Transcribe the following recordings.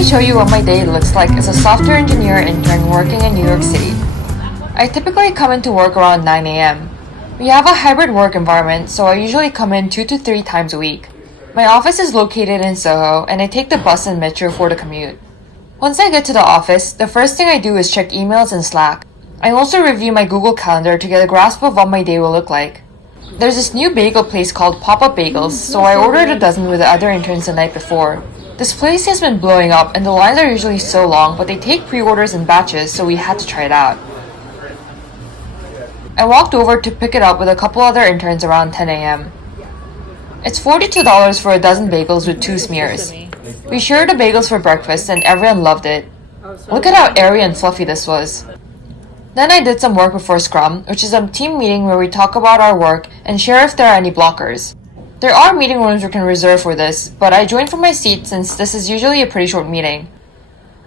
me show you what my day looks like as a software engineer intern working in New York City. I typically come into work around 9 a.m. We have a hybrid work environment, so I usually come in 2 to 3 times a week. My office is located in Soho, and I take the bus and metro for the commute. Once I get to the office, the first thing I do is check emails and Slack. I also review my Google Calendar to get a grasp of what my day will look like. There's this new bagel place called Pop-Up Bagels, so I ordered a dozen with the other interns the night before. This place has been blowing up and the lines are usually so long, but they take pre-orders in batches, so we had to try it out. I walked over to pick it up with a couple other interns around 10 a.m. It's $42 for a dozen bagels with 2 smears. We shared the bagels for breakfast and everyone loved it. Look at how airy and fluffy this was. Then I did some work before Scrum, which is a team meeting where we talk about our work and share if there are any blockers. There are meeting rooms we can reserve for this, but I joined from my seat since this is usually a pretty short meeting.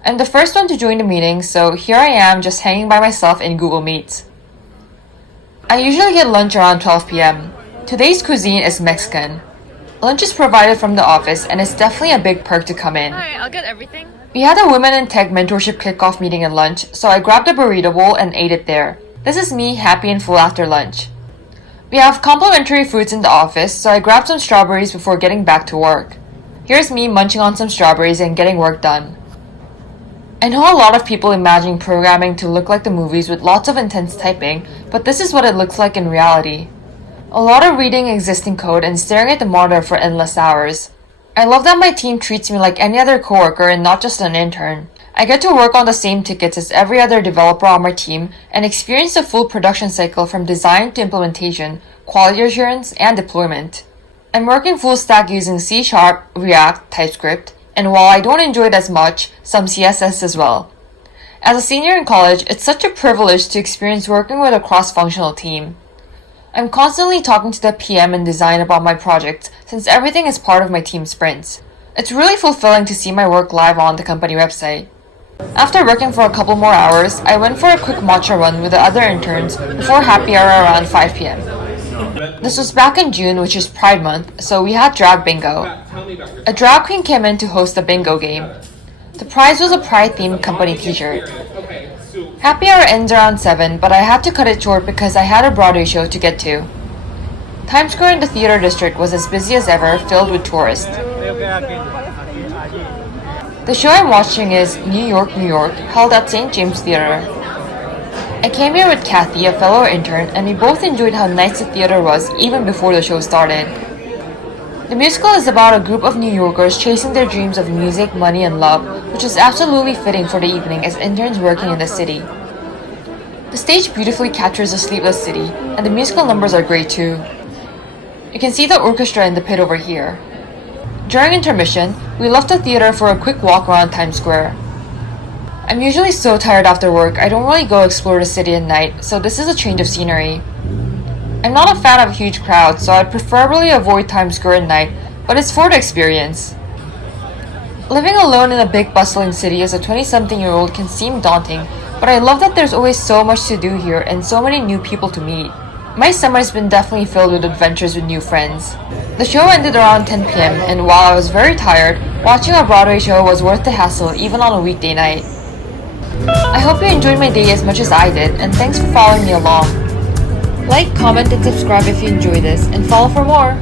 I'm the first one to join the meeting, so here I am just hanging by myself in Google Meets. I usually get lunch around 12 p.m. Today's cuisine is Mexican. Lunch is provided from the office and it's definitely a big perk to come in. Hi, I'll get everything. We had a Women in Tech mentorship kickoff meeting at lunch, so I grabbed a burrito bowl and ate it there. This is me, happy and full after lunch. We have complimentary fruits in the office, so I grabbed some strawberries before getting back to work. Here's me munching on some strawberries and getting work done. I know a lot of people imagine programming to look like the movies with lots of intense typing, but this is what it looks like in reality. A lot of reading existing code and staring at the monitor for endless hours. I love that my team treats me like any other coworker and not just an intern. I get to work on the same tickets as every other developer on my team and experience the full production cycle from design to implementation, quality assurance, and deployment. I'm working full stack using C#, React, TypeScript, and while I don't enjoy it as much, some CSS as well. As a senior in college, it's such a privilege to experience working with a cross-functional team. I'm constantly talking to the PM and design about my projects since everything is part of my team sprints. It's really fulfilling to see my work live on the company website. After working for a couple more hours, I went for a quick matcha run with the other interns before happy hour around 5 p.m. This was back in June, which is Pride Month, so we had drag bingo. A drag queen came in to host the bingo game. The prize was a Pride-themed company t-shirt. Happy hour ends around 7, but I had to cut it short because I had a Broadway show to get to. Times Square in the theater district was as busy as ever, filled with tourists. The show I'm watching is New York, New York, held at St. James Theater. I came here with Kathy, a fellow intern, and we both enjoyed how nice the theater was even before the show started. The musical is about a group of New Yorkers chasing their dreams of music, money, and love, which is absolutely fitting for the evening as interns working in the city. The stage beautifully captures a sleepless city, and the musical numbers are great too. You can see the orchestra in the pit over here. During intermission, we left the theater for a quick walk around Times Square. I'm usually so tired after work, I don't really go explore the city at night, so this is a change of scenery. I'm not a fan of huge crowds, so I'd preferably avoid Times Square at night, but it's for the experience. Living alone in a big bustling city as a 20-something-year-old can seem daunting, but I love that there's always so much to do here and so many new people to meet. My summer has been definitely filled with adventures with new friends. The show ended around 10 p.m. and while I was very tired, watching a Broadway show was worth the hassle even on a weekday night. I hope you enjoyed my day as much as I did, and thanks for following me along. Like, comment, and subscribe if you enjoy this, and follow for more!